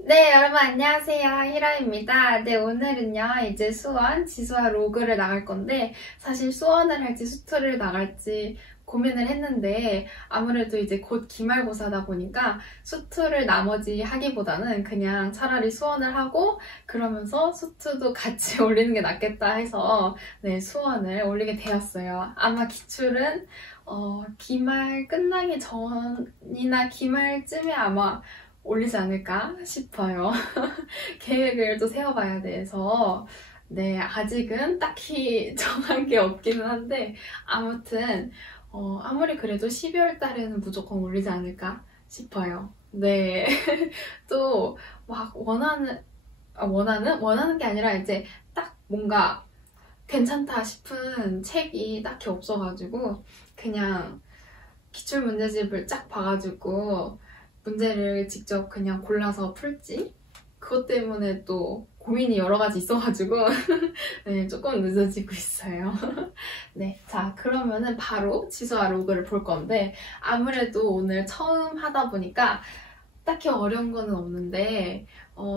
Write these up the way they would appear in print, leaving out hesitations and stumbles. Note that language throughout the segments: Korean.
네, 여러분 안녕하세요. 히라입니다. 네, 오늘은요, 이제 수원, 지수와 로그를 나갈 건데, 사실 수원을 할지 수투를 나갈지 고민을 했는데, 아무래도 이제 곧 기말고사다 보니까 수투를 나머지 하기보다는 그냥 차라리 수원을 하고, 그러면서 수투도 같이 올리는 게 낫겠다 해서, 네, 수원을 올리게 되었어요. 아마 기출은, 기말 끝나기 전이나 기말쯤에 아마 올리지 않을까 싶어요. 계획을 또 세워봐야 돼서 네, 아직은 딱히 정한 게 없기는 한데 아무튼 아무리 그래도 12월 달에는 무조건 올리지 않을까 싶어요. 네. 또 막 원하는 게 아니라 이제 딱 뭔가 괜찮다 싶은 책이 딱히 없어가지고 그냥 기출문제집을 쫙 봐가지고 문제를 직접 그냥 골라서 풀지? 그것 때문에 또 고민이 여러 가지 있어가지고 네, 조금 늦어지고 있어요. 네, 자 그러면은 바로 지수와 로그를 볼 건데 아무래도 오늘 처음 하다 보니까 딱히 어려운 거는 없는데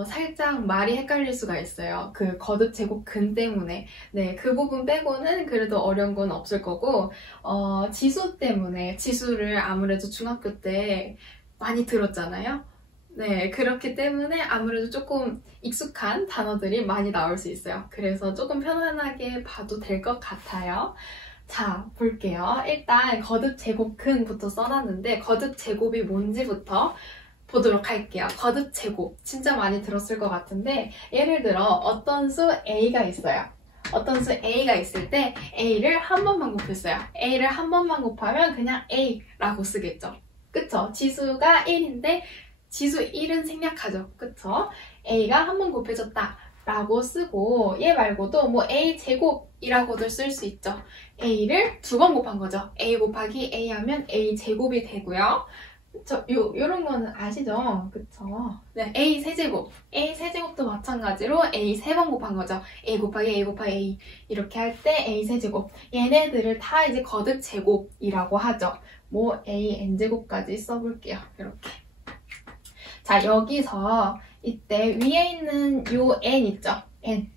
살짝 말이 헷갈릴 수가 있어요. 그 거듭 제곱 근 때문에. 네, 그 부분 빼고는 그래도 어려운 건 없을 거고 지수 때문에 지수를 아무래도 중학교 때 많이 들었잖아요. 네, 그렇기 때문에 아무래도 조금 익숙한 단어들이 많이 나올 수 있어요. 그래서 조금 편안하게 봐도 될 것 같아요. 자, 볼게요. 일단 거듭 제곱 근부터 써놨는데 거듭 제곱이 뭔지부터 보도록 할게요. 거듭 제곱 진짜 많이 들었을 것 같은데 예를 들어 어떤 수 A가 있어요. 어떤 수 A가 있을 때 A를 한 번만 곱했어요. A를 한 번만 곱하면 그냥 A라고 쓰겠죠. 그쵸? 지수가 1인데 지수 1은 생략하죠. 그쵸? A가 한 번 곱해졌다 라고 쓰고 얘 말고도 뭐 A 제곱이라고도 쓸 수 있죠. A를 두 번 곱한 거죠. A 곱하기 A 하면 A 제곱이 되고요. 요런 거는 아시죠? 그쵸? 네, A 세제곱. A 세제곱도 마찬가지로 A 세 번 곱한 거죠. A 곱하기 A 곱하기 A. 이렇게 할 때 A 세제곱. 얘네들을 다 이제 거듭 제곱이라고 하죠. 뭐 A n제곱까지 써볼게요. 이렇게. 자, 여기서 이때 위에 있는 요 n 있죠? n.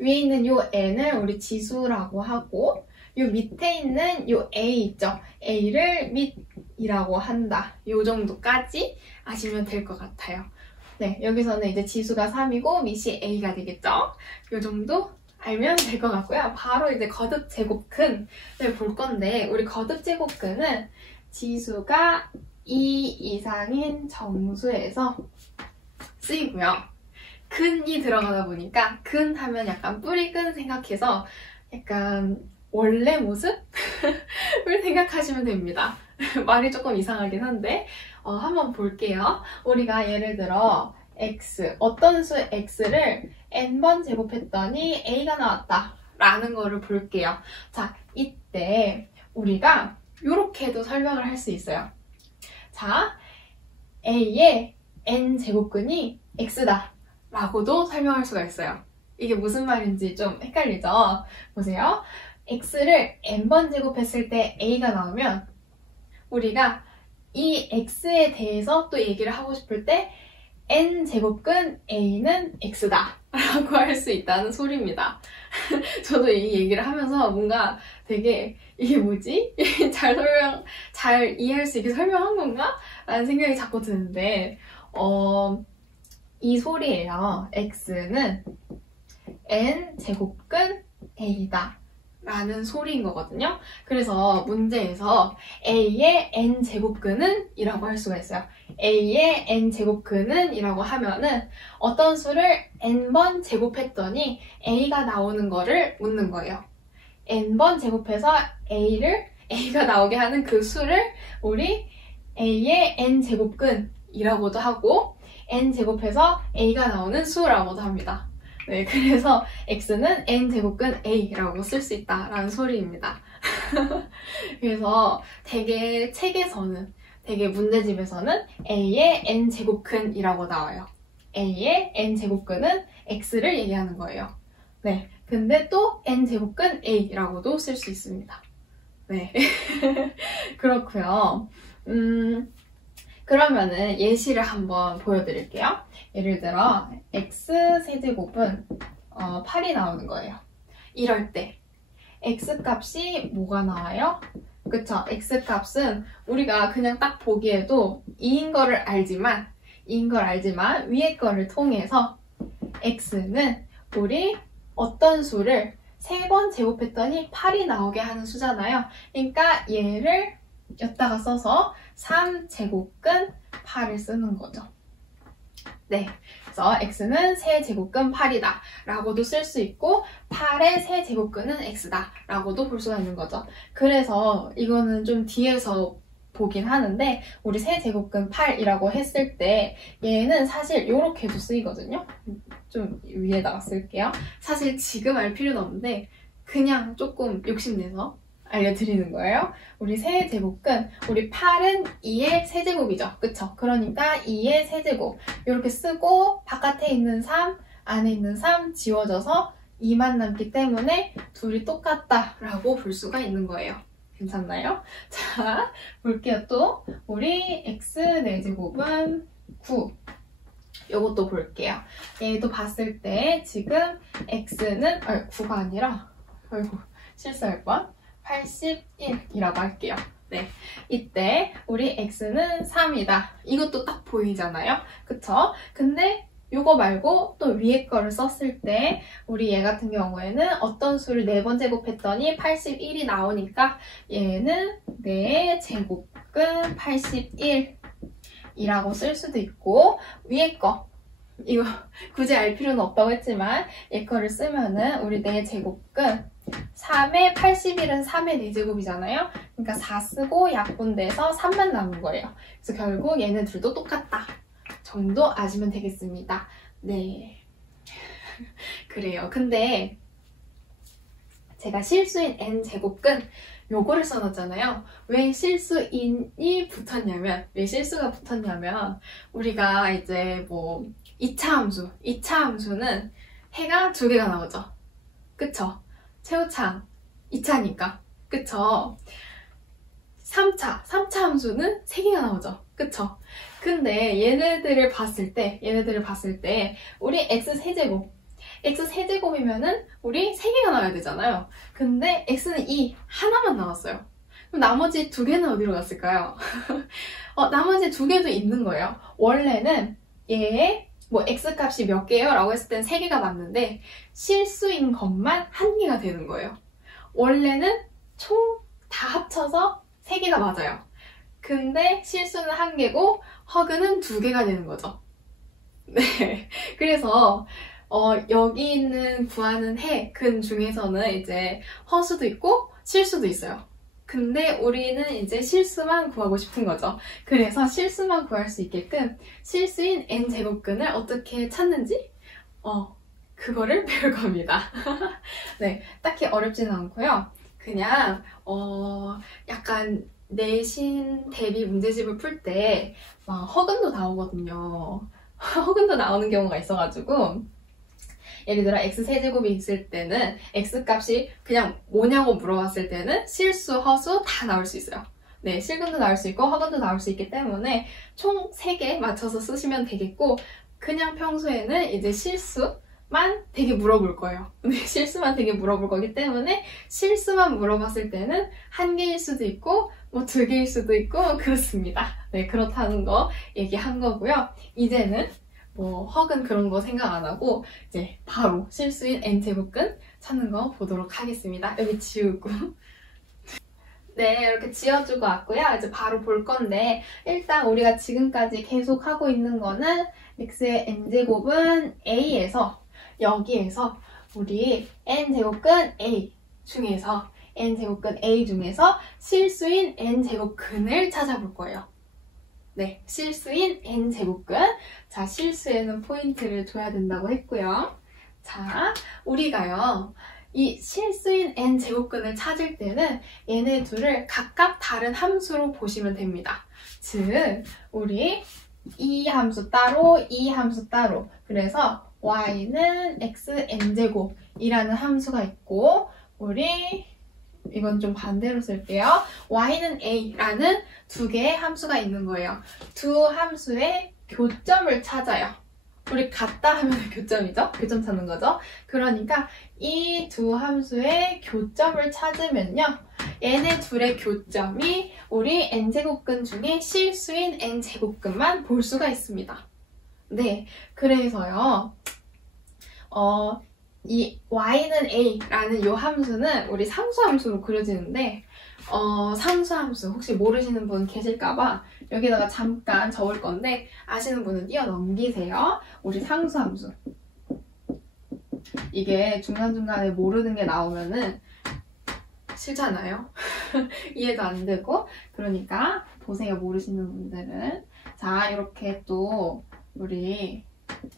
위에 있는 요 n을 우리 지수라고 하고 요 밑에 있는 요 a 있죠? a를 밑이라고 한다. 요 정도까지 아시면 될 것 같아요. 네, 여기서는 이제 지수가 3이고 밑이 a가 되겠죠? 요 정도 알면 될 것 같고요. 바로 이제 거듭 제곱근을 볼 건데 우리 거듭 제곱근은 지수가 2 이상인 정수에서 쓰이고요. 근이 들어가다 보니까 근 하면 약간 뿌리근 생각해서 약간 원래 모습을 생각하시면 됩니다. 말이 조금 이상하긴 한데 한번 볼게요. 우리가 예를 들어 x, 어떤 수 x를 n번 제곱했더니 a가 나왔다 라는 거를 볼게요. 자, 이때 우리가 이렇게도 설명을 할 수 있어요. 자, a의 n제곱근이 x다 라고도 설명할 수가 있어요. 이게 무슨 말인지 좀 헷갈리죠? 보세요. x를 n번 제곱했을 때 a가 나오면 우리가 이 x에 대해서 또 얘기를 하고 싶을 때 n제곱근 a는 x다 라고 할 수 있다는 소리입니다. 저도 이 얘기를 하면서 뭔가 되게 이게 뭐지? 잘 이해할 수 있게 설명한 건가? 라는 생각이 자꾸 드는데 이 소리예요. x는 n제곱근 a다 라는 소리인 거거든요. 그래서 문제에서 a의 n제곱근은 이라고 할 수가 있어요. a의 n제곱근은 이라고 하면은 어떤 수를 n번 제곱했더니 a가 나오는 거를 묻는 거예요. n번 제곱해서 a가 나오게 하는 그 수를 우리 a의 n제곱근이라고도 하고 n제곱해서 a가 나오는 수라고도 합니다. 네, 그래서 x는 n제곱근 a라고 쓸 수 있다라는 소리입니다. 그래서 되게 책에서는, 되게 문제집에서는 a의 n제곱근이라고 나와요. a의 n제곱근은 x를 얘기하는 거예요. 네, 근데 또 n제곱근 a라고도 쓸 수 있습니다. 네, 그렇고요. 그러면은 예시를 한번 보여드릴게요. 예를 들어 x세제곱은 8이 나오는 거예요. 이럴 때 x값이 뭐가 나와요? 그쵸? x값은 우리가 그냥 딱 보기에도 2인 거를 알지만 위에 거를 통해서 x는 우리 어떤 수를 3번 제곱했더니 8이 나오게 하는 수잖아요. 그러니까 얘를 여기다가 써서 3제곱근 8을 쓰는 거죠. 네, 그래서 x는 세제곱근 8이다 라고도 쓸 수 있고 8의 세제곱근은 x다 라고도 볼 수가 있는 거죠. 그래서 이거는 좀 뒤에서 보긴 하는데 우리 세제곱근 8이라고 했을 때 얘는 사실 이렇게도 쓰이거든요. 좀 위에다가 쓸게요. 사실 지금 알 필요는 없는데 그냥 조금 욕심내서 알려드리는 거예요. 우리 세제곱근, 우리 8은 2의 세제곱이죠. 그쵸? 그러니까 2의 세제곱 이렇게 쓰고 바깥에 있는 3, 안에 있는 3 지워져서 2만 남기 때문에 둘이 똑같다 라고 볼 수가 있는 거예요. 괜찮나요? 자, 볼게요. 또 우리 x4제곱은 9. 요것도 볼게요. 얘도 봤을 때 지금 x는 9가 아니라 아이고 실수할 뻔 81이라고 할게요. 네, 이때 우리 x는 3이다. 이것도 딱 보이잖아요. 그쵸? 근데 요거 말고 또 위에 거를 썼을 때 우리 얘 같은 경우에는 어떤 수를 4번 제곱했더니 81이 나오니까 얘는 4제곱근 81이라고 쓸 수도 있고 위에 거 이거 굳이 알 필요는 없다고 했지만 얘 거를 쓰면은 우리 4제곱근 3의 81은 3의 4제곱이잖아요. 그러니까 4 쓰고 약분돼서 3만 남은 거예요. 그래서 결국 얘네 둘도 똑같다 정도 아시면 되겠습니다. 네. 그래요. 근데 제가 실수인 n제곱근 요거를 써놨잖아요. 왜 실수인이 붙었냐면 우리가 이제 뭐 2차 함수는 해가 2개가 나오죠. 그쵸? 최후창 2차니까. 그쵸? 3차 함수는 3개가 나오죠. 그쵸? 근데 얘네들을 봤을 때 우리 x세제곱이면은 우리 3개가 나와야 되잖아요. 근데 x는 2 하나만 나왔어요. 그럼 나머지 2개는 어디로 갔을까요? 나머지 2개도 있는 거예요. 원래는 얘의 뭐 x값이 몇 개예요? 라고 했을 땐 3개가 맞는데 실수인 것만 1개가 되는 거예요. 원래는 총 다 합쳐서 3개가 맞아요. 근데 실수는 1개고 허그는 2개가 되는 거죠. 네, 그래서 여기 있는 구하는 근 중에서는 이제 허수도 있고 실수도 있어요. 근데 우리는 이제 실수만 구하고 싶은 거죠. 그래서 실수만 구할 수 있게끔 실수인 n제곱근을 어떻게 찾는지 그거를 배울 겁니다. 네, 딱히 어렵지는 않고요. 그냥 약간 내신 대비 문제집을 풀 때 막 허근도 나오거든요. 허근도 나오는 경우가 있어가지고 예를 들어 x세제곱이 있을 때는 x값이 그냥 뭐냐고 물어봤을 때는 실수, 허수 다 나올 수 있어요. 네, 실근도 나올 수 있고 허근도 나올 수 있기 때문에 총 3개 맞춰서 쓰시면 되겠고 그냥 평소에는 이제 실수만 되게 물어볼 거예요. 네, 실수만 되게 물어볼 거기 때문에 실수만 물어봤을 때는 1개일 수도 있고 뭐 2개일 수도 있고 그렇습니다. 네, 그렇다는 거 얘기한 거고요. 이제는 뭐 허근 그런 거 생각 안 하고 이제 바로 실수인 n제곱근 찾는 거 보도록 하겠습니다. 여기 지우고 네, 이렇게 지어주고 왔고요. 이제 바로 볼 건데 일단 우리가 지금까지 계속 하고 있는 거는 x의 n제곱은 a에서 여기에서 우리 n제곱근 a 중에서 실수인 n제곱근을 찾아볼 거예요. 네, 실수인 n제곱근. 자, 실수에는 포인트를 줘야 된다고 했고요. 자, 우리가요 이 실수인 n제곱근을 찾을 때는 얘네 둘을 각각 다른 함수로 보시면 됩니다. 즉, 우리 이 함수 따로, 이 함수 따로. 그래서 y는 xn제곱이라는 함수가 있고 우리 이건 좀 반대로 쓸게요. y는 a라는 두 개의 함수가 있는 거예요. 두 함수의 교점을 찾아요. 우리 같다 하면 교점이죠? 교점 찾는 거죠? 그러니까 이 두 함수의 교점을 찾으면요. 얘네 둘의 교점이 우리 n제곱근 중에 실수인 n제곱근만 볼 수가 있습니다. 네, 그래서요. 이 y는 a라는 이 함수는 우리 상수함수로 그려지는데 상수함수 혹시 모르시는 분 계실까봐 여기다가 잠깐 적을 건데 아시는 분은 뛰어넘기세요. 우리 상수함수. 이게 중간중간에 모르는 게 나오면은 싫잖아요. 이해도 안 되고. 그러니까 보세요, 모르시는 분들은. 자, 이렇게 또 우리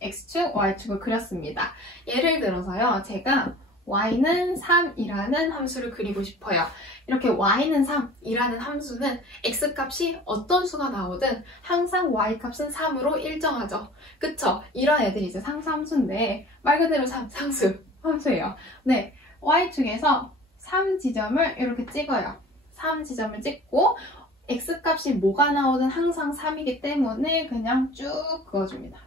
x축, y축을 그렸습니다. 예를 들어서요, 제가 y는 3이라는 함수를 그리고 싶어요. 이렇게 y는 3이라는 함수는 x값이 어떤 수가 나오든 항상 y값은 3으로 일정하죠. 그쵸? 이런 애들이 이제 상수함수인데 말 그대로 상수함수예요. 네, y축에서 3지점을 이렇게 찍어요. 3지점을 찍고 x값이 뭐가 나오든 항상 3이기 때문에 그냥 쭉 그어줍니다.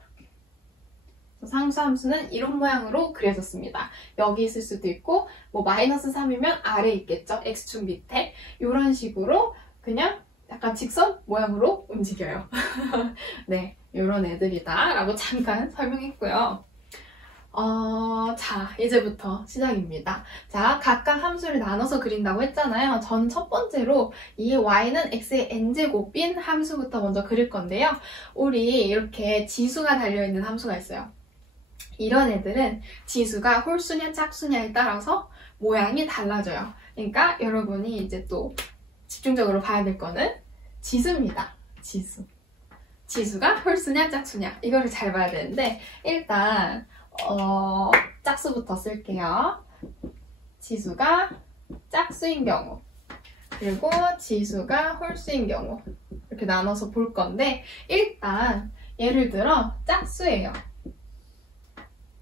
상수함수는 이런 모양으로 그려졌습니다. 여기 있을 수도 있고 뭐 마이너스 3이면 아래에 있겠죠. x축 밑에 이런 식으로 그냥 약간 직선 모양으로 움직여요. 네, 이런 애들이다 라고 잠깐 설명했고요. 자, 이제부터 시작입니다. 자, 각각 함수를 나눠서 그린다고 했잖아요. 전 첫 번째로 이 y는 x의 n제곱인 함수부터 먼저 그릴 건데요. 우리 이렇게 지수가 달려있는 함수가 있어요. 이런 애들은 지수가 홀수냐 짝수냐에 따라서 모양이 달라져요. 그러니까 여러분이 이제 또 집중적으로 봐야 될 거는 지수입니다. 지수. 지수가 홀수냐 짝수냐 이거를 잘 봐야 되는데 일단 짝수부터 쓸게요. 지수가 짝수인 경우 그리고 지수가 홀수인 경우 이렇게 나눠서 볼 건데 일단 예를 들어 짝수예요.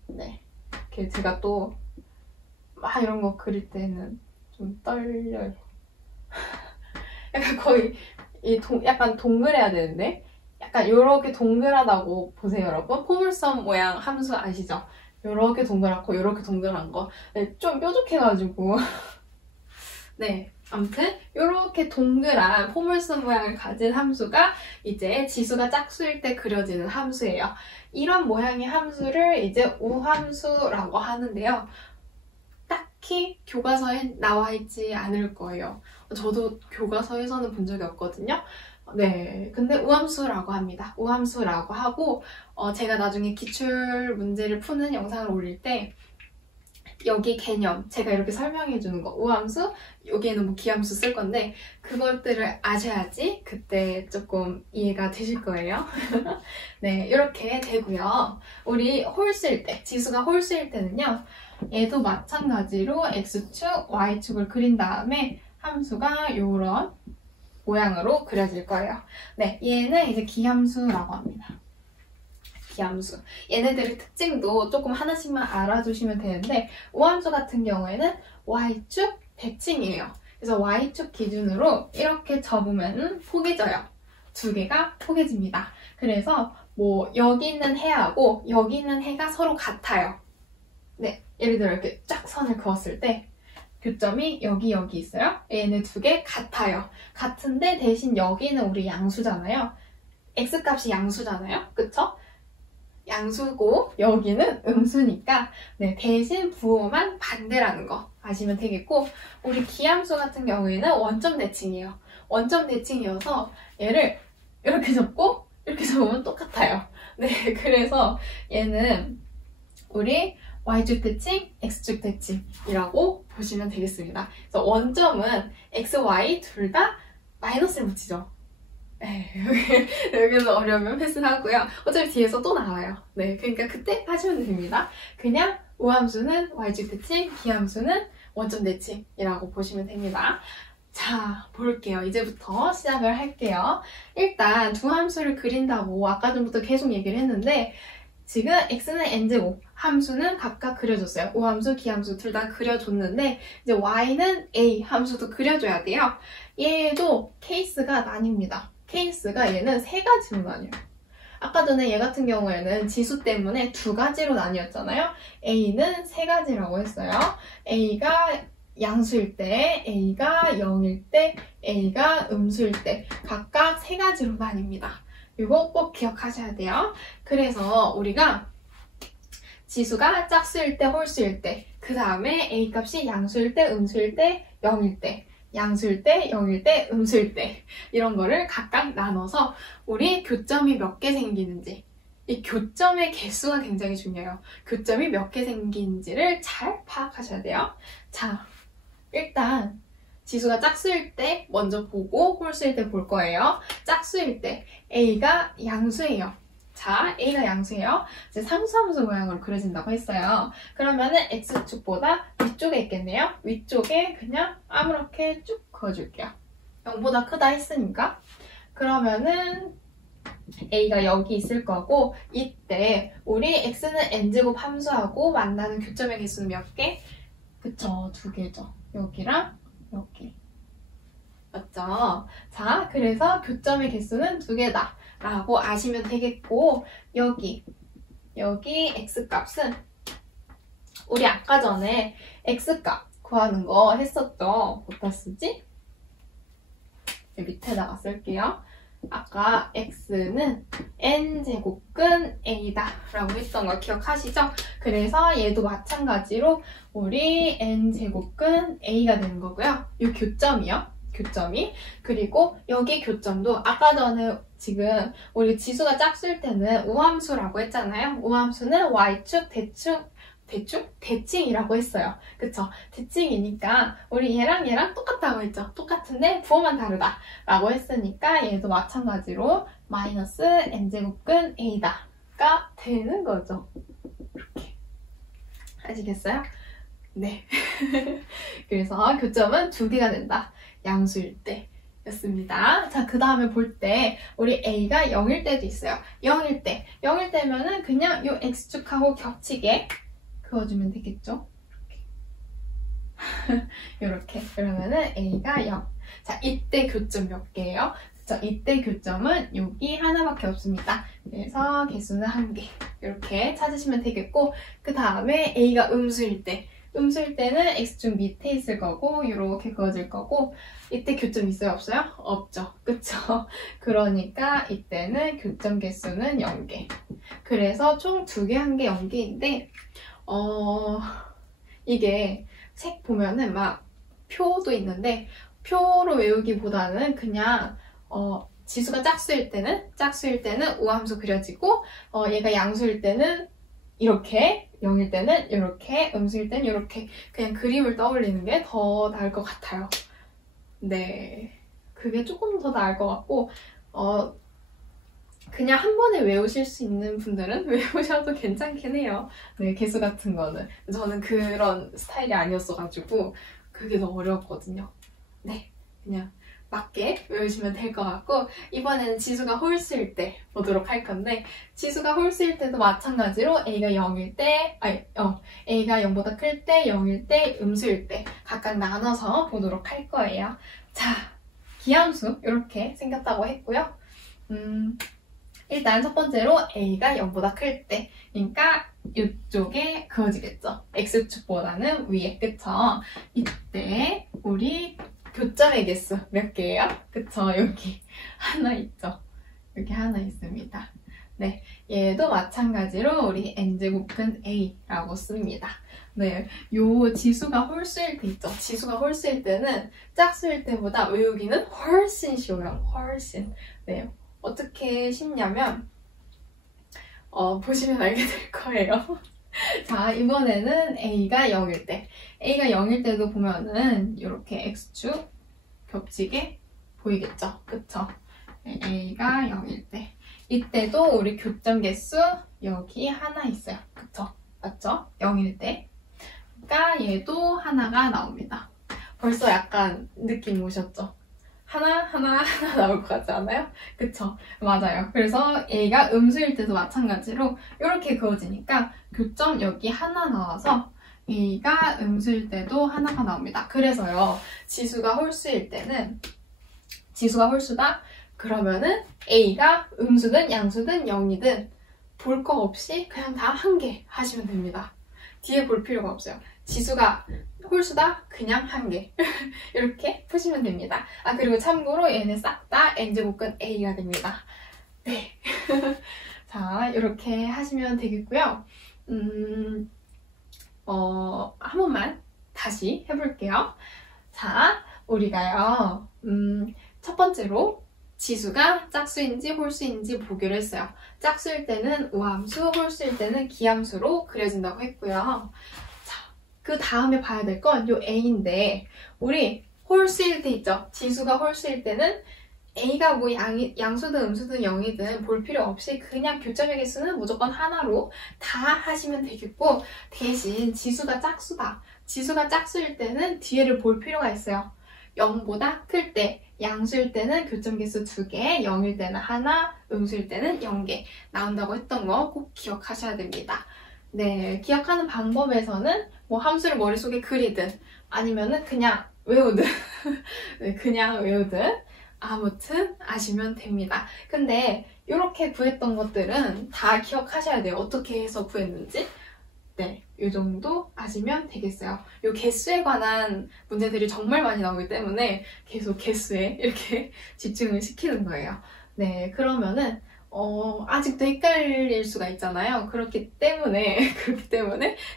네, 제가 또 막 이런 거 그릴 때는 좀 떨려요. 약간 거의 약간 동그래야 되는데 약간 요렇게 동그랗다고 보세요, 여러분. 포물선 모양 함수 아시죠? 요렇게 동그랗고 요렇게 동그란 거. 네, 좀 뾰족해가지고 네, 아무튼 요렇게 동그란 포물선 모양을 가진 함수가 이제 지수가 짝수일 때 그려지는 함수예요. 이런 모양의 함수를 이제 우함수라고 하는데요. 딱히 교과서에 나와 있지 않을 거예요. 저도 교과서에서는 본 적이 없거든요. 네, 근데 우함수라고 합니다. 우함수라고 하고 제가 나중에 기출 문제를 푸는 영상을 올릴 때 여기 개념 제가 이렇게 설명해 주는 거 우함수, 여기에는 뭐 기함수 쓸 건데 그것들을 아셔야지 그때 조금 이해가 되실 거예요. 네, 이렇게 되고요. 우리 홀수일 때, 지수가 홀수일 때는요. 얘도 마찬가지로 x축, y축을 그린 다음에 함수가 이런 모양으로 그려질 거예요. 네, 얘는 이제 기함수라고 합니다. 기함수. 얘네들의 특징도 조금 하나씩만 알아두시면 되는데 우함수 같은 경우에는 y축 대칭이에요. 그래서 y축 기준으로 이렇게 접으면 포개져요. 두 개가 포개집니다. 그래서 뭐 여기 있는 해하고 여기 있는 해가 서로 같아요. 네, 예를 들어 이렇게 쫙 선을 그었을 때 교점이 여기 있어요. 얘네 두 개 같아요. 같은데 대신 여기는 우리 양수잖아요. x값이 양수잖아요. 그쵸? 양수고 여기는 음수니까 네, 대신 부호만 반대라는 거 아시면 되겠고 우리 기함수 같은 경우에는 원점 대칭이에요. 원점 대칭이어서 얘를 이렇게 접고 이렇게 접으면 똑같아요. 네, 그래서 얘는 우리 y축 대칭, x축 대칭이라고 보시면 되겠습니다. 그래서 원점은 x, y 둘 다 마이너스를 붙이죠. 네, 여기는 어려우면 패스하고요. 어차피 뒤에서 또 나와요. 네, 그러니까 그때 하시면 됩니다. 그냥 우함수는 y축 대칭, 기함수는 원점 대칭이라고 보시면 됩니다. 자, 볼게요. 이제부터 시작을 할게요. 일단 두 함수를 그린다고 아까 전부터 계속 얘기를 했는데 지금 x는 n제곱, 함수는 각각 그려줬어요. 오함수, 기함수 둘 다 그려줬는데 이제 y는 a 함수도 그려줘야 돼요. 얘도 케이스가 나뉩니다. 케이스가 얘는 세 가지로 나뉘어요. 아까 전에 얘 같은 경우에는 지수 때문에 두 가지로 나뉘었잖아요. a는 세 가지라고 했어요. a가 양수일 때, a가 0일 때, a가 음수일 때 각각 세 가지로 나뉩니다. 이거 꼭 기억하셔야 돼요. 그래서 우리가 지수가 짝수일 때, 홀수일 때, 그 다음에 a 값이 양수일 때, 음수일 때, 0일 때, 양수일 때, 0일 때, 음수일 때 이런 거를 각각 나눠서 우리 교점이 몇 개 생기는지, 이 교점의 개수가 굉장히 중요해요. 교점이 몇 개 생기는지를 잘 파악하셔야 돼요. 자, 일단 지수가 짝수일 때 먼저 보고 홀수일 때 볼 거예요. 짝수일 때 a가 양수예요. 자, a가 양수예요. 이제 상수함수 모양으로 그려진다고 했어요. 그러면은 x축보다 위쪽에 있겠네요. 위쪽에 그냥 아무렇게 쭉 그어줄게요. 0보다 크다 했으니까. 그러면은 a가 여기 있을 거고, 이때 우리 x는 n제곱 함수하고 만나는 교점의 개수는 몇 개? 그쵸, 두 개죠. 여기랑 여기. 맞죠? 자, 그래서 교점의 개수는 두 개다 라고 아시면 되겠고, 여기 x값은 우리 아까 전에 x값 구하는 거 했었죠? 어디다 쓰지? 여기 밑에다가 쓸게요. 아까 x는 n제곱근 a다 라고 했던 거 기억하시죠? 그래서 얘도 마찬가지로 우리 n제곱근 a가 되는 거고요. 이 교점이요. 교점이. 그리고 여기 교점도 아까 전에 지금 우리 지수가 짝수일 때는 우함수라고 했잖아요. 우함수는 y축, 대칭이라고 했어요. 그쵸? 대칭이니까 우리 얘랑 똑같다고 했죠. 똑같은데 부호만 다르다 라고 했으니까 얘도 마찬가지로 마이너스 n제곱근 a다가 되는 거죠. 이렇게. 아시겠어요? 네. 그래서 교점은 두 개가 된다. 양수일 때 였습니다. 자, 그 다음에 볼 때 우리 a가 0일 때도 있어요. 0일 때면은 그냥 이 x축하고 겹치게 그어주면 되겠죠? 이렇게. 그러면은 a가 0. 자, 이때 교점 몇 개예요? 자, 이때 교점은 여기 하나밖에 없습니다. 그래서 개수는 1개. 이렇게 찾으시면 되겠고, 그 다음에 a가 음수일 때는 x축 밑에 있을 거고, 이렇게 그어질 거고, 이때 교점 있어요? 없어요? 없죠. 그쵸? 그러니까 이때는 교점 개수는 0개. 그래서 총 2개, 1개, 0개인데, 이게 책 보면은 막 표도 있는데, 표로 외우기보다는 그냥, 지수가 짝수일 때는 우함수 그려지고, 얘가 양수일 때는 이렇게, 0일 때는 이렇게, 음수일 때는 이렇게 그냥 그림을 떠올리는 게 더 나을 것 같아요. 네, 그게 조금 더 나을 것 같고, 그냥 한 번에 외우실 수 있는 분들은 외우셔도 괜찮긴 해요. 네, 개수 같은 거는. 저는 그런 스타일이 아니었어가지고 그게 더 어려웠거든요. 네, 그냥 맞게 외우시면 될 것 같고, 이번에는 지수가 홀수일 때 보도록 할 건데, 지수가 홀수일 때도 마찬가지로 a가 0일 때, a가 0보다 클 때, 0일 때, 음수일 때 각각 나눠서 보도록 할 거예요. 자, 기함수 이렇게 생겼다고 했고요. 일단 첫 번째로 a가 0보다 클 때, 그러니까 이쪽에 그어지겠죠. x축보다는 위에, 그쵸? 이때 우리 교점의 개수 몇 개예요? 그쵸? 여기 하나 있죠? 여기 하나 있습니다. 네, 얘도 마찬가지로 우리 n제곱근 a라고 씁니다. 네, 요 지수가 홀수일 때 있죠? 지수가 홀수일 때는 짝수일 때보다 외우기는 훨씬 쉬워요. 훨씬. 네, 어떻게 쉽냐면 보시면 알게 될 거예요. 자, 이번에는 a가 0일 때도 보면은 이렇게 x축 겹치게 보이겠죠? 그쵸? 네, a가 0일 때. 이때도 우리 교점 개수 여기 하나 있어요. 그쵸? 맞죠? 0일 때. 그러니까 얘도 하나가 나옵니다. 벌써 약간 느낌 오셨죠? 하나 하나 하나 나올 것 같지 않아요? 그쵸? 맞아요. 그래서 A가 음수일 때도 마찬가지로 이렇게 그어지니까 교점 여기 하나 나와서 A가 음수일 때도 하나가 나옵니다. 그래서요, 지수가 홀수다 그러면은 A가 음수든 양수든 0이든 볼 거 없이 그냥 다 한 개 하시면 됩니다. 뒤에 볼 필요가 없어요. 지수가 홀수다 그냥 한 개 이렇게 푸시면 됩니다. 아, 그리고 참고로 얘는 싹 다 n제곱근 A가 됩니다. 네. 자, 이렇게 하시면 되겠고요. 한 번만 다시 해볼게요. 자, 우리가요, 첫 번째로 지수가 짝수인지 홀수인지 보기로 했어요. 짝수일 때는 우함수, 홀수일 때는 기함수로 그려진다고 했고요. 자, 그 다음에 봐야 될 건 요 A인데, 우리 홀수일 때 있죠? 지수가 홀수일 때는 A가 뭐 양수든 음수든 0이든 볼 필요 없이 그냥 교점의 개수는 무조건 하나로 다 하시면 되겠고, 대신 지수가 짝수다. 지수가 짝수일 때는 뒤에를 볼 필요가 있어요. 0보다 클 때, 양수일 때는 교점 개수 2개, 0일 때는 하나, 음수일 때는 0개 나온다고 했던 거 꼭 기억하셔야 됩니다. 네, 기억하는 방법에서는 뭐 함수를 머릿속에 그리든 아니면은 그냥 외우든 네, 그냥 외우든 아무튼 아시면 됩니다. 근데 이렇게 구했던 것들은 다 기억하셔야 돼요. 어떻게 해서 구했는지. 네, 이 정도 아시면 되겠어요. 이 개수에 관한 문제들이 정말 많이 나오기 때문에 계속 개수에 이렇게 집중을 시키는 거예요. 네, 그러면은 아직도 헷갈릴 수가 있잖아요. 그렇기 때문에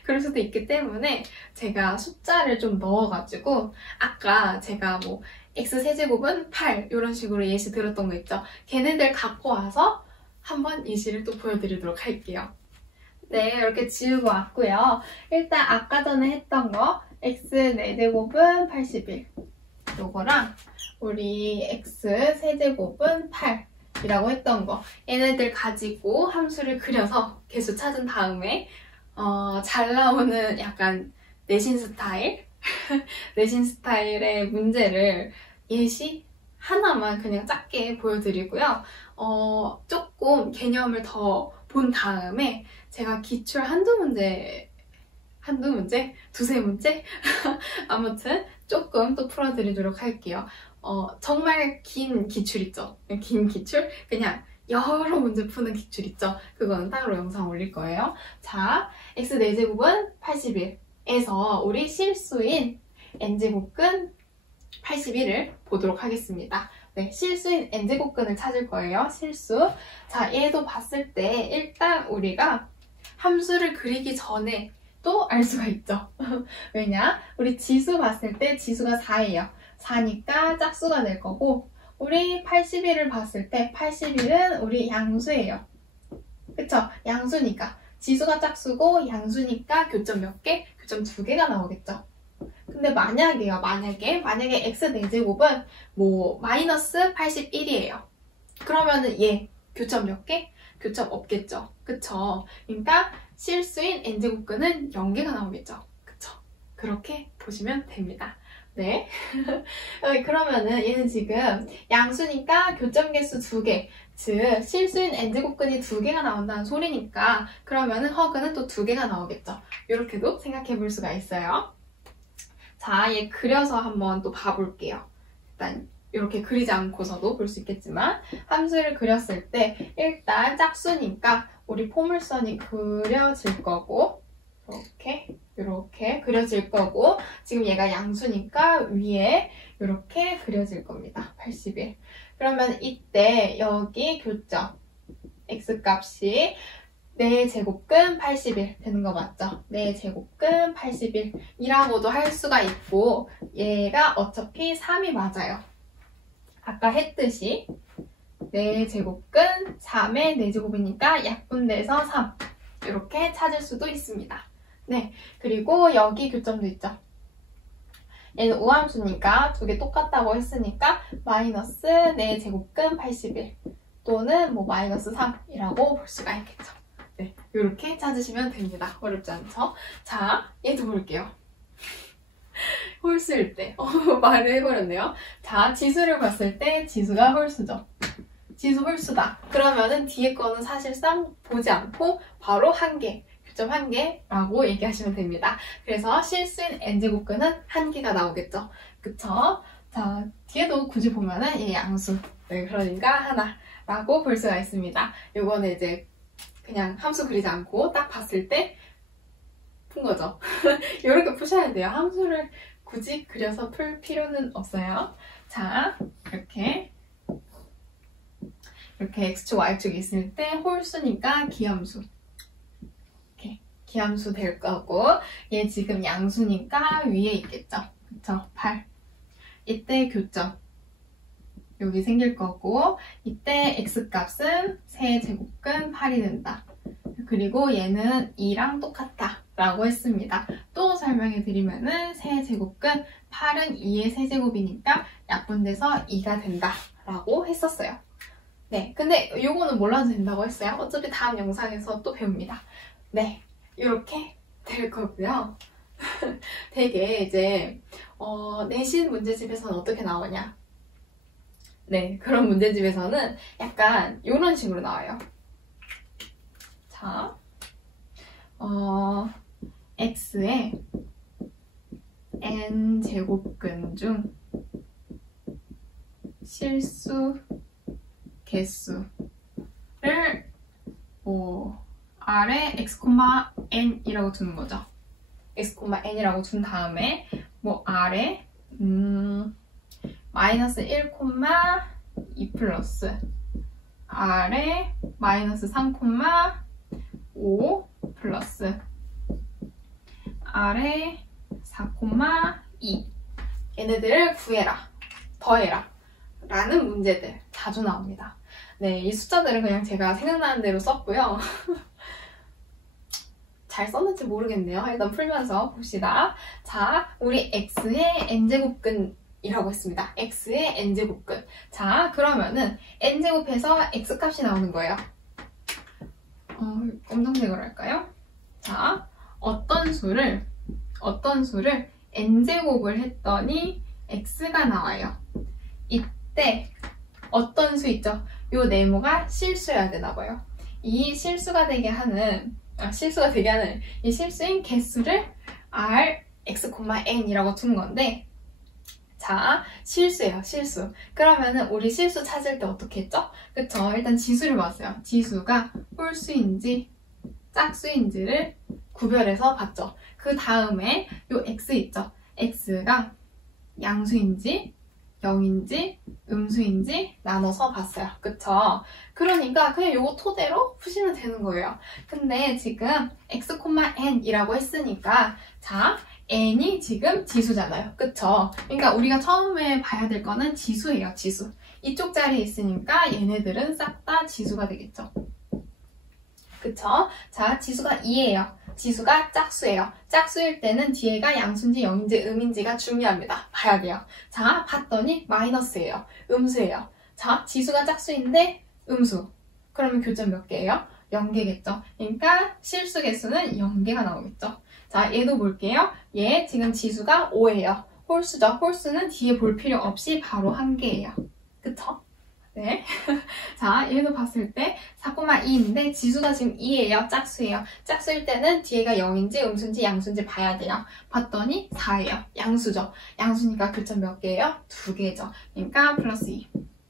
그럴 수도 있기 때문에 제가 숫자를 좀 넣어가지고, 아까 제가 뭐 x세제곱은 8 이런 식으로 예시 들었던 거 있죠. 걔네들 갖고 와서 한번 예시를 또 보여드리도록 할게요. 네, 이렇게 지우고 왔고요. 일단 아까 전에 했던 거 x4제곱은 81 요거랑 우리 x세제곱은 8 이라고 했던 거, 얘네들 가지고 함수를 그려서 개수 찾은 다음에 잘 나오는 약간 내신 스타일 내신 스타일의 문제를 예시 하나만 그냥 짧게 보여드리고요. 조금 개념을 더 본 다음에 제가 기출 한두 문제? 두세 문제? 아무튼 조금 또 풀어드리도록 할게요. 정말 긴 기출 있죠? 긴 기출? 그냥 여러 문제 푸는 기출 있죠? 그거는 따로 영상 올릴 거예요. 자, x4제곱은 81에서 우리 실수인 n제곱근 81을 보도록 하겠습니다. 네, 실수인 n제곱근을 찾을 거예요. 실수. 자, 얘도 봤을 때 일단 우리가 함수를 그리기 전에 또 알 수가 있죠. 왜냐? 우리 지수 봤을 때 지수가 4예요. 4니까 짝수가 될 거고, 우리 81을 봤을 때 81은 우리 양수예요. 그쵸? 양수니까. 지수가 짝수고 양수니까 교점 몇 개? 교점 2개가 나오겠죠. 근데 만약에 x4제곱은 뭐 마이너스 81이에요. 그러면은 얘 교점 몇 개? 교점 없겠죠. 그쵸? 그러니까 실수인 n제곱근은 0개가 나오겠죠. 그쵸? 그렇게 보시면 됩니다. 네. 그러면은 얘는 지금 양수니까 교점 개수 2개, 즉 실수인 n제곱근이 2개가 나온다는 소리니까 그러면은 허근은 또 2개가 나오겠죠. 이렇게도 생각해 볼 수가 있어요. 자, 얘 그려서 한번 또 봐볼게요. 일단 이렇게 그리지 않고서도 볼 수 있겠지만, 함수를 그렸을 때 일단 짝수니까 우리 포물선이 그려질 거고, 이렇게 그려질 거고, 지금 얘가 양수니까 위에 이렇게 그려질 겁니다. 81. 그러면 이때 여기 교점 x값이 4제곱근 81 되는 거 맞죠? 4제곱근 81이라고도 할 수가 있고, 얘가 어차피 3이 맞아요. 아까 했듯이 4제곱근 3의 4제곱이니까 약분돼서 3 이렇게 찾을 수도 있습니다. 네, 그리고 여기 교점도 있죠. 얘는 우함수니까 두 개 똑같다고 했으니까 마이너스 4제곱근 81 또는 뭐 마이너스 3이라고 볼 수가 있겠죠. 네, 이렇게 찾으시면 됩니다. 어렵지 않죠? 자, 얘도 볼게요. 홀수일 때. 말을 해버렸네요. 자, 지수를 봤을 때 지수가 홀수죠. 지수 홀수다. 그러면은 뒤에 거는 사실상 보지 않고 바로 한 개, 교점 한 개라고 얘기하시면 됩니다. 그래서 실수인 n제곱근은 한 개가 나오겠죠. 그쵸? 자, 뒤에도 굳이 보면은 이 양수. 네, 그러니까 하나라고 볼 수가 있습니다. 요거는 이제 그냥 함수 그리지 않고 딱 봤을 때 푼 거죠. 이렇게 푸셔야 돼요. 함수를 굳이 그려서 풀 필요는 없어요. 자, 이렇게 x축, y축이 있을 때 홀수니까 기함수. 이렇게 기함수 될 거고, 얘 지금 양수니까 위에 있겠죠. 그쵸? 8. 이때 교점. 여기 생길 거고, 이때 x값은 세제곱근 8이 된다. 그리고 얘는 2랑 똑같다 라고 했습니다. 또 설명해 드리면은 세제곱근 8은 2의 세제곱이니까 약분돼서 2가 된다 라고 했었어요. 네, 근데 요거는 몰라도 된다고 했어요. 어차피 다음 영상에서 또 배웁니다. 네, 이렇게 될 거고요. 되게 이제 내신 문제집에서는 어떻게 나오냐? 네, 그런 문제집에서는 약간 이런 식으로 나와요. 자, x의 n제곱근 중 실수 개수를 아래 x,n이라고 두는 거죠. x,n이라고 둔 다음에 아래 마이너스 1,2 플러스 아래 마이너스 3,5 플러스 아래 4,2 얘네들을 구해라, 더해라 라는 문제들 자주 나옵니다. 네, 이 숫자들은 그냥 제가 생각나는 대로 썼고요. 잘 썼는지 모르겠네요. 일단 풀면서 봅시다. 자, 우리 x의 n제곱근이라고 했습니다. x의 n제곱근. 자, 그러면은 n제곱해서 x값이 나오는 거예요. 검정색으로 할까요? 자, 어떤 수를 n제곱을 했더니 x가 나와요. 이때 어떤 수 있죠? 요 네모가 실수여야 되나 봐요. 이 실수가 되게 하는 이 실수인 개수를 x,n이라고 둔 건데, 자, 실수예요, 실수. 그러면은 우리 실수 찾을 때 어떻게 했죠? 그쵸? 일단 지수를 봤어요. 지수가 홀수인지 짝수인지를 구별해서 봤죠. 그 다음에 요 x 있죠? x가 양수인지 0인지 음수인지 나눠서 봤어요. 그쵸? 그러니까 그냥 요거 토대로 푸시면 되는 거예요. 근데 지금 x,n이라고 했으니까 자, n이 지금 지수잖아요. 그쵸? 그러니까 우리가 처음에 봐야 될 거는 지수예요. 지수. 이쪽 자리에 있으니까 얘네들은 싹 다 지수가 되겠죠. 그쵸? 자, 지수가 2예요. 지수가 짝수예요. 짝수일 때는 뒤에가 양수인지 0인지 음인지가 중요합니다. 봐야 돼요. 자, 봤더니 마이너스예요. 음수예요. 자, 지수가 짝수인데 음수. 그러면 교점 몇 개예요? 0개겠죠. 그러니까 실수 개수는 0개가 나오겠죠. 자, 얘도 볼게요. 얘 지금 지수가 5예요. 홀수죠. 홀수는 뒤에 볼 필요 없이 바로 1개예요. 그쵸? 네. 자, 얘도 봤을 때 4,2인데 지수가 지금 2예요. 짝수예요. 짝수일 때는 뒤에가 0인지 음수인지 양수인지 봐야 돼요. 봤더니 4예요. 양수죠. 양수니까 교점 몇 개예요? 2개죠. 그러니까 플러스 2.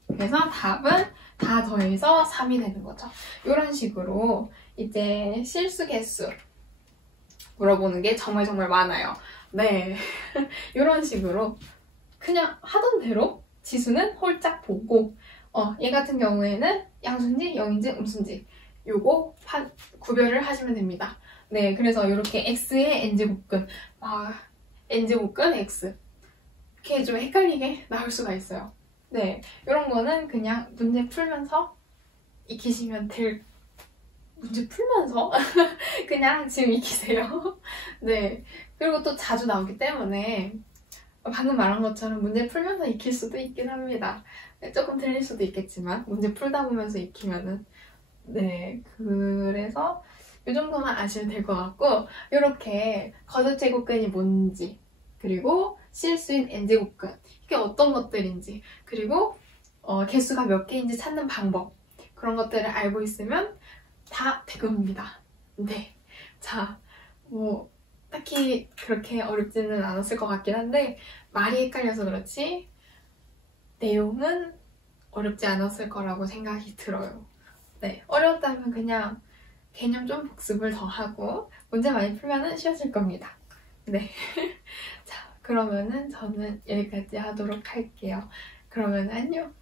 그래서 답은 다 더해서 3이 되는 거죠. 이런 식으로 이제 실수 개수 물어보는 게 정말 많아요. 네. 이런 식으로 그냥 하던 대로 지수는 홀짝 보고 얘 같은 경우에는 양수인지 0인지 음수인지 요거 구별을 하시면 됩니다. 네, 그래서 이렇게 x의 n제곱근 n제곱근 x 이렇게 좀 헷갈리게 나올 수가 있어요. 네, 이런 거는 그냥 문제 풀면서 익히시면 될 문제 풀면서 그냥 지금 익히세요. 네, 그리고 또 자주 나오기 때문에 방금 말한 것처럼 문제 풀면서 익힐 수도 있긴 합니다. 조금 틀릴 수도 있겠지만 문제 풀다 보면서 익히면은 네, 그래서 이 정도만 아시면 될 것 같고, 이렇게 거듭제곱근이 뭔지 그리고 실 수 있는 n제곱근, 이게 어떤 것들인지, 그리고 개수가 몇 개인지 찾는 방법, 그런 것들을 알고 있으면 다 되급니다. 네. 자, 뭐 딱히 그렇게 어렵지는 않았을 것 같긴 한데 말이 헷갈려서 그렇지 내용은 어렵지 않았을 거라고 생각이 들어요. 네, 어려웠다면 그냥 개념 좀 복습을 더 하고 문제 많이 풀면은 쉬워질 겁니다. 네. 자, 그러면은 저는 여기까지 하도록 할게요. 그러면 안녕!